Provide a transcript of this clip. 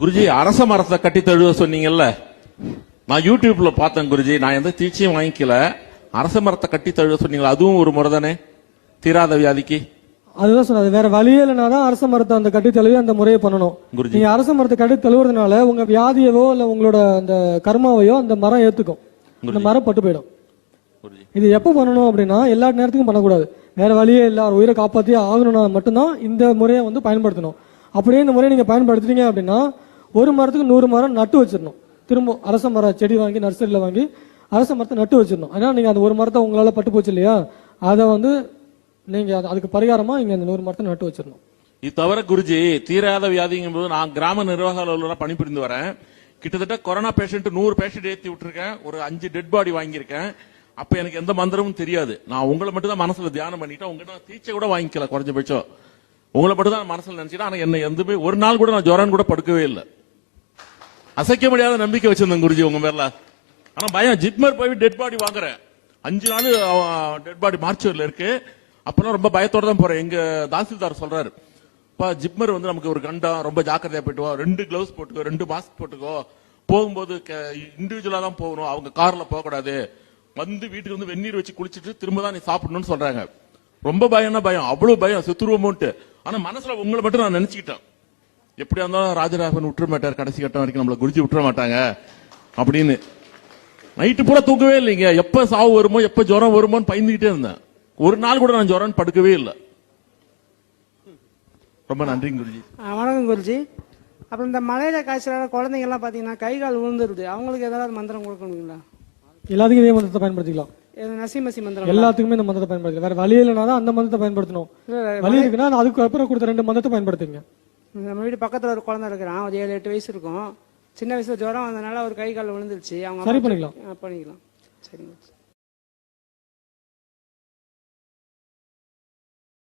குருஜி அரச மரத்தை கட்டி தழுவ சொன்னீங்கல்ல, நான் யூடியூப்ல பார்த்தேன் குருஜி. நான் எந்த தீட்சையும் வாங்கிக்கல. அரச மரத்தை கட்டி தழுவ சொன்னீங்களா, அதுவும் ஒரு முறை தானே தீராத வியாதிக்கு? அதுதான் சொன்னது. வேற வழியே இல்லைனாதான் அரச மரத்தை அந்த கட்டி தழுவி அந்த முறையை பண்ணணும். குருஜி நீங்க அரச மரத்தை கட்டி தழுவுறதுனால உங்க வியாதியவோ இல்ல உங்களோட அந்த கர்மாவையோ அந்த மரம் ஏத்துக்கும். இந்த மரம் பட்டு போயிடும். குருஜி இது எப்ப பண்ணணும் அப்படின்னா எல்லா நேரத்துக்கும் பண்ணக்கூடாது. வேற வழியே இல்ல, உயிரை காப்பாத்தியே ஆகணும்னா மட்டும்தான் இந்த முறையை வந்து பயன்படுத்தணும். அப்படியே இந்த முறையை நீங்க பயன்படுத்துறீங்க அப்படின்னா ஒரு மரத்துக்கு 100 மரம் நட்டு வச்சிடணும். திரும்ப அரச மர செடி வாங்கி நர்சரியில வாங்கி அரச மரத்தை நட்டு வச்சிடணும். ஏன்னா நீங்க அந்த ஒரு மரத்தை உங்களால பட்டு போச்சு இல்லையா, அதை வந்து நீங்க அதுக்கு பரிகாரமா இங்க அந்த 100 மரத்தை நட்டு வச்சிடணும். இது தவிர குருஜி தீராத வியாதிங்கும் போது நான் கிராம நிர்வாக அலுவலராக பணிபுரிந்து வரேன். கிட்டத்தட்ட கொரோனா பேஷண்ட் 100 பேஷண்ட் ஏற்றி விட்டுருக்கேன். ஒரு 5 டெட் பாடி வாங்கியிருக்கேன். அப்ப எனக்கு எந்த மந்திரமும் தெரியாது. நான் உங்களை மட்டும் தான் மனசுல தியானம் பண்ணிட்டேன். உங்ககிட்ட தீட்சை கூட வாங்கிக்கல, குறைஞ்சபட்சம் உங்களை மட்டும் தான் மனசுல நினைச்சிட்டேன். ஆனா என்ன எதுவுமே ஒரு நாள் கூட நான் ஜுரம் கூட படுக்கவே இல்லை. அசைக்க முடியாத நம்பிக்கை வச்சிருந்தேன் குருஜி உங்க மேல. ஆனா பயம், ஜிப்மர் போய் டெட் பாடி வாங்குறேன். 5 நாள் டெட் பாடி மார்ச்சுவரில் இருக்கு. அப்பெல்லாம் ரொம்ப பயத்தோட தான் போறேன். எங்க தாசில்தார் சொல்றாரு, ஜிப்மர் வந்து நமக்கு ஒரு கண்டம், ரொம்ப ஜாக்கிரதையா போயிட்டு வா, 2 கிளவுஸ் போட்டுக்கோ, 2 மாஸ்க் போட்டுக்கோ, போகும்போது இண்டிவிஜுவலா தான் போகணும், அவங்க கார்ல போக கூடாது, வந்து வீட்டுக்கு வந்து வெந்நீர் வச்சு குளிச்சுட்டு திரும்ப தான் நீ சாப்பிடணும்னு சொல்றாங்க. ரொம்ப பயம்னா பயம், அவ்வளவு பயம், செத்துருவோமோன்ட்டு. ஆனா மனசுல உங்களை மட்டும் நான் நினைச்சுக்கிட்டேன், எப்படியா இருந்தாலும் ராஜராகவன் விட்டுற மாட்டார், கடைசி கட்டம் வரைக்கும் நம்மள குருஜி விட்டுற மாட்டாங்க அப்படின்னு. நைட்டு பூரா தூக்கவே இல்லைங்க. எப்ப சாவு வருமோ எப்ப ஜுரம் வருமோன்னு பயந்துகிட்டே இருந்தேன். ஒரு நாள் கூட நான் ஜுரம் படுக்கவே இல்லை. ரொம்ப நன்றிங்க குருஜி. வணக்கம் குருஜி. அப்புறம் இந்த மலையில காய்ச்சலான குழந்தைங்க எல்லாம் பாத்தீங்கன்னா கை கால் விழுந்துருது, அவங்களுக்கு ஏதாவது மந்திரம் கொடுக்கணுங்களா? எல்லாத்துக்கும் இதே மந்திரத்தை பயன்படுத்திக்கலாம். நசிமசி மந்திரம் எல்லாத்துக்குமே இந்த மந்திரத்தை பயன்படுத்தலாம். வேற வழி இல்லைனாதான் அந்த மந்திரத்தை பயன்படுத்தணும். வழி இருக்குன்னா அதுக்கு அப்புறம் கொடுத்த 2 மந்திரத்தை பயன்படுத்துங்க. நம்ம வீட்டு பக்கத்துல ஒரு குழந்தை இருக்கிறான், ஒரு 7-8 வயசு இருக்கும். சின்ன வயசுல ஜுரம் வந்ததுனால ஒரு கை கால் விழுந்துருச்சு. அவங்க சரி பண்ணிக்கலாம். பண்ணிக்கலாம். சரிங்க.